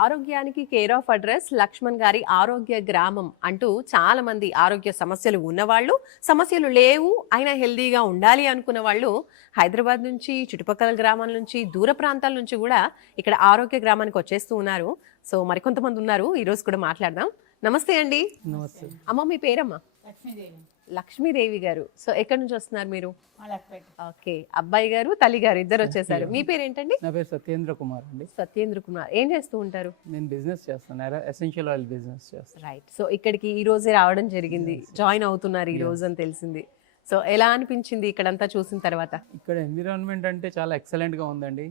ఆరోగ్యానికి care of address Laxman గారి ఆరోగ్య గ్రామం అంటూ చాలా మంది ఆరోగ్య సమస్యలు ఉన్నవాళ్ళు, సమస్యలు లేవు అయినా హెల్దీగా ఉండాలి అనుకున్న వాళ్ళు హైదరాబాద్ నుంచి, చుట్టుపక్కల గ్రామాల నుంచి, దూర ప్రాంతాల నుంచి కూడా ఇక్కడ ఆరోగ్య గ్రామానికి వచ్చేస్తూ ఉన్నారు. సో మరికొంతమంది ఉన్నారు, ఈ రోజు కూడా మాట్లాడదాం. నమస్తే అండి. నమస్తే అమ్మ, మీ పేరమ్మా? లక్ష్మీదేవి. లక్ష్మీదేవి గారు. సో ఎక్కడి నుంచి వస్తున్నారు మీరు? మలక్పేట. ఓకే, అబ్బాయి గారు తల్లి గారు ఇద్దరు వచ్చేసారు. మీ పేరేంటండి? నా పేరు సత్యేంద్ర కుమార్ అండి. సత్యేంద్ర కుమార్. ఏం చేస్తూ ఉంటారు? నేను బిజినెస్ చేస్తాను, ఎసెన్షియల్ ఆయిల్ బిజినెస్ చేస్తాను. రైట్. సో ఇక్కడికి ఈ రోజే రావడం జరిగింది, జాయిన్ అవుతున్నారు ఈ రోజు అని తెలిసింది. సో ఎలా అనిపించింది ఇక్కడంతా చూసిన తర్వాత? ఇక్కడ ఎన్విరాన్మెంట్ అంటే చాలా ఎక్సలెంట్ గా ఉందండి.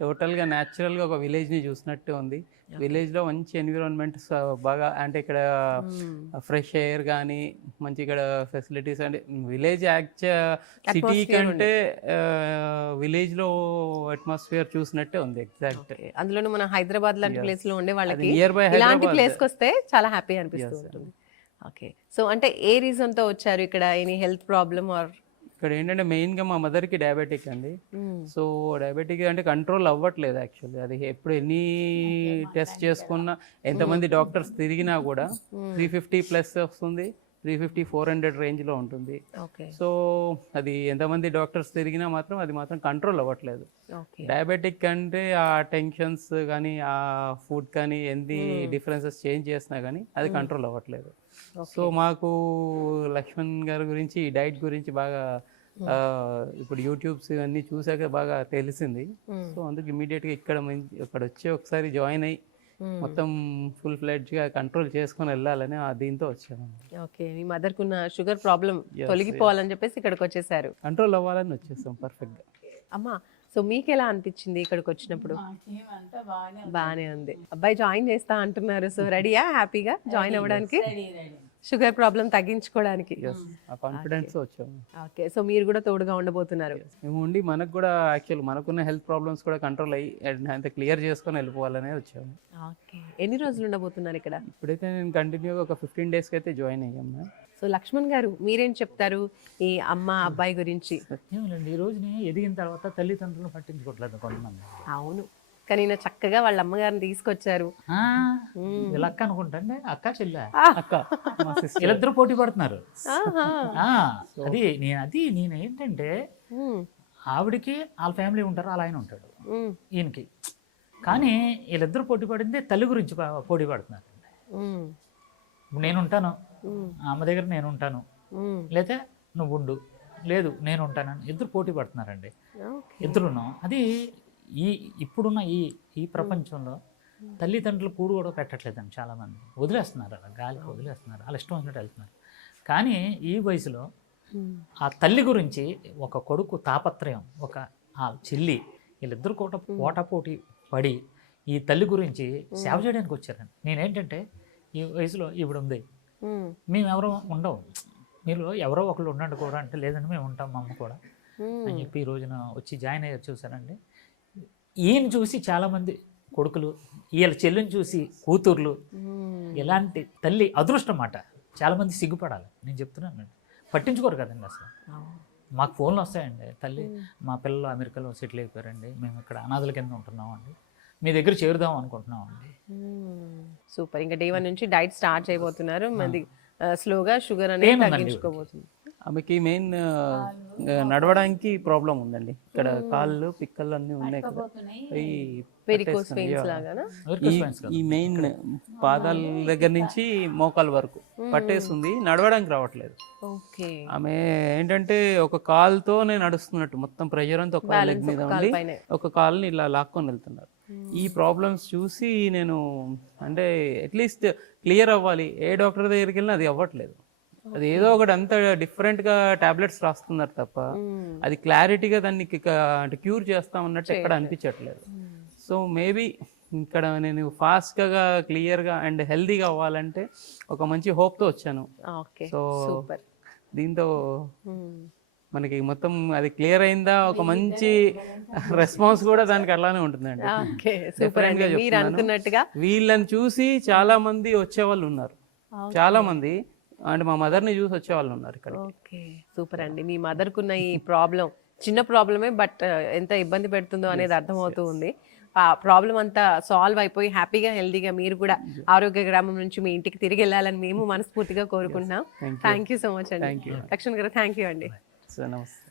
టోటల్ గా న్యాచురల్ గా ఒక విలేజ్ ని చూసినట్టే ఉంది. విలేజ్ లో మంచి ఎన్విరాన్మెంట్ బాగా, అంటే ఇక్కడ ఫ్రెష్ ఎయిర్ కానీ మంచి ఇక్కడ ఫెసిలిటీస్, అంటే విలేజ్ సిటీ కంటే విలేజ్ లో అట్మాస్ఫియర్ చూసినట్టే ఉంది ఎగ్జాక్ట్. అందులోనూ మన హైదరాబాద్ లాంటి ప్లేస్ లో ఉండే వాళ్ళకి నియర్ బై ఇలాంటి ప్లేస్ కి వస్తే చాలా హ్యాపీ అనిపిస్తూ ఉంటుంది. ఓకే, సో అంటే ఏ రీజన్ తో వచ్చారు ఇక్కడ? Any health problem or? ఇక్కడ ఏంటంటే మెయిన్ గా మా మదర్ కి డయాబెటిక్ అండి. సో డయాబెటిక్ అంటే కంట్రోల్ అవ్వట్లేదు యాక్చువల్లీ. అది ఎప్పుడు ఎన్ని టెస్ట్ చేసుకున్నా, ఎంతమంది డాక్టర్స్ తిరిగినా కూడా 350 ప్లస్ వస్తుంది, 350 400 రేంజ్లో ఉంటుంది. సో అది ఎంతమంది డాక్టర్స్ తిరిగినా మాత్రం అది మాత్రం కంట్రోల్ అవ్వట్లేదు. డయాబెటిక్ అంటే ఆ టెన్షన్స్ కానీ, ఆ ఫుడ్ కానీ, ఎన్ని డిఫరెన్సెస్ చేంజ్ చేసినా కానీ అది కంట్రోల్ అవ్వట్లేదు. సో మాకు లక్ష్మణ్ గారి గురించి, ఈ డైట్ గురించి బాగా ఇప్పుడు యూట్యూబ్స్ ఇవన్నీ చూసాక బాగా తెలిసింది. సో అందుకు ఇమీడియట్గా ఇక్కడ వచ్చి ఒకసారి జాయిన్ అయ్యి మొత్తం ఫుల్ ఫ్లెడ్జ్ గా కంట్రోల్ చేసుకొని వెళ్ళాలని దీంతో వచ్చాను. ఓకే, మీ మదర్ కున్న షుగర్ ప్రాబ్లం తొలగిపోవాలని చెప్పేసి ఇక్కడికి వచ్చేసారు. కంట్రోల్ అవ్వాలని వచ్చేసాం పర్ఫెక్ట్ గా. అమ్మా, సో మీకు ఎలా అనిపించింది ఇక్కడికి వచ్చినప్పుడు? బాగానే ఉంది. అబ్బాయి జాయిన్ చేస్తా అంటున్నారు, సో రెడీయా హ్యాపీగా జాయిన్ అవ్వడానికి? షుగర్ ప్రాబ్లం తగ్గించుకోవడానికి కాన్ఫిడెన్స్ వచ్చాము. ఓకే, సో మీరు కూడా తోడుగా ఉండబోతున్నారు. మేము ఉండి మనకు కూడా యాక్చువల్ మనకున్న హెల్త్ ప్రాబ్లమ్స్ కూడా కంట్రోల్ అయ్యి అంత క్లియర్ చేసుకొని వెళ్ళిపోవాలనే వచ్చాము. ఓకే, ఎన్ని రోజులు ఉండబోతున్నారు ఇక్కడ? ఇప్పుడైతే నేను కంటిన్యూగా ఒక 15 days అయితే జాయిన్ అయ్యాము. సో లక్ష్మణ్ గారు, మీరేం చెప్తారు ఈ అమ్మ అబ్బాయి గురించి? ఏమిటండి, ఈ రోజుని ఎదిగిన తర్వాత తల్లిదండ్రులను పట్టించుకోవట్లేదు కొంతమంది. అవును, కానీ ఈయన చక్కగా వాళ్ళ అమ్మగారిని తీసుకొచ్చారు. వీళ్ళ అక్క అనుకుంటండి, అక్క చెల్లె, అక్క వీళ్ళిద్దరు పోటీ పడుతున్నారు. నేను ఏంటంటే, ఆవిడికి వాళ్ళ ఫ్యామిలీ ఉంటారు, అలా ఆయన ఉంటాడు ఈయనకి. కానీ వీళ్ళిద్దరు పోటీ పడింది తల్లి గురించి పోటీ పడుతున్నారు. నేను ఉంటాను, అమ్మ దగ్గర నేను ఉంటాను, లేదా నువ్వు ఉండు, లేదు నేను ఉంటానని ఇద్దరు పోటీ పడుతున్నారండి. ఇద్దరును అది ఇప్పుడున్న ఈ ప్రపంచంలో తల్లిదండ్రులు కూడు కూడా పెట్టట్లేదండి. చాలామంది వదిలేస్తున్నారు, అలా గాలికి వదిలేస్తున్నారు, వాళ్ళ ఇష్టం వచ్చినట్టు వెళ్తున్నారు. కానీ ఈ వయసులో ఆ తల్లి గురించి ఒక కొడుకు తాపత్రయం, ఆ చెల్లి, వీళ్ళిద్దరు కూడా పోటాపోటీ పడి ఈ తల్లి గురించి సేవ చేయడానికి వచ్చారండి. నేనేంటంటే, ఈ వయసులో ఈవిడ ఉంది, మేము ఎవరో ఉండవు, మీరు ఎవరో ఒకళ్ళు ఉండండి కూడా అంటే, లేదండి మేము ఉంటాం మా అమ్మ కూడా అని చెప్పి ఈ రోజున వచ్చి జాయిన్ అయ్యారు. చూసారండి, ఈయన చూసి చాలామంది కొడుకులు, వీళ్ళ చెల్లిని చూసి కూతుర్లు, ఇలాంటి తల్లి అదృష్టం అన్నమాట. చాలామంది సిగ్గుపడాలి, నేను చెప్తున్నాను. పట్టించుకోరు కదండి అసలు. మాకు ఫోన్లు వస్తాయండి, తల్లి మా పిల్లలు అమెరికాలో సెటిల్ అయిపోయారండి, మేము ఇక్కడ అనాథల కింద ఉంటున్నామండి, మీ దగ్గర చేరుదాం అనుకుంటున్నామండి. సూపర్. ఇంకా డే 1 నుంచి డైట్ స్టార్ట్ చేయబోతున్నారు. మంది స్లోగా షుగర్ అనేది తగ్గించుకోబోతుంది. ఆమెకి మెయిన్ నడవడానికి ప్రాబ్లం ఉందండి. ఇక్కడ కాళ్ళు పిక్కలు అన్నీ ఉన్నాయి కదా, ఈ మెయిన్ పాదాల దగ్గర నుంచి మోకాల వరకు పట్టేస్తుంది, నడవడానికి రావట్లేదు. ఆమె ఏంటంటే ఒక కాలుతో నేను నడుస్తున్నట్టు, మొత్తం ప్రెషర్ అంతా ఒక లెగ్ మీద ఉండి ఒక కాలుని ఇలా లాక్కొని వెళ్తున్నారు. ఈ ప్రాబ్లమ్స్ చూసి నేను అంటే అట్లీస్ట్ క్లియర్ అవ్వాలి, ఏ డాక్టర్ దగ్గరికి వెళ్ళినా అది అవ్వట్లేదు. అది ఏదో ఒకటి అంత డిఫరెంట్గా టాబ్లెట్స్ రాస్తున్నారు తప్ప అది క్లారిటీగా దాన్ని అంటే క్యూర్ చేస్తామన్నట్టు ఎక్కడ అనిపించట్లేదు. సో మేబీ ఇక్కడ నేను ఫాస్ట్గా క్లియర్గా అండ్ హెల్దీగా అవ్వాలంటే ఒక మంచి హోప్తో వచ్చాను. సో దీంతో మనకి మొత్తం అది క్లియర్ అయిందా, ఒక మంచి రెస్పాన్స్ కూడా దానికి అలానే ఉంటుందండి. వీళ్ళని చూసి చాలా మంది వచ్చేవాళ్ళు ఉన్నారు, చాలా మంది అంటే మా మదర్ని చూసి వచ్చేవాళ్ళు ఉన్నారు ఇక్కడ. ఓకే, సూపర్ అండి. మీ మదర్కున్న ఈ ప్రాబ్లం చిన్న ప్రాబ్లమే, బట్ ఎంత ఇబ్బంది పెడుతుందో అనేది అర్థమవుతూ ఉంది. ప్రాబ్లం అంతా సాల్వ్ అయిపోయి హ్యాపీగా హెల్దీగా మీరు కూడా ఆరోగ్య గ్రామం నుంచి మీ ఇంటికి తిరిగి వెళ్ళాలని మేము మనస్ఫూర్తిగా కోరుకుంటున్నాం. థ్యాంక్ యూ సో మచ్ అండి. లక్ష్మణ్ గారు, థ్యాంక్ యూ అండి. సార్ నమస్తే.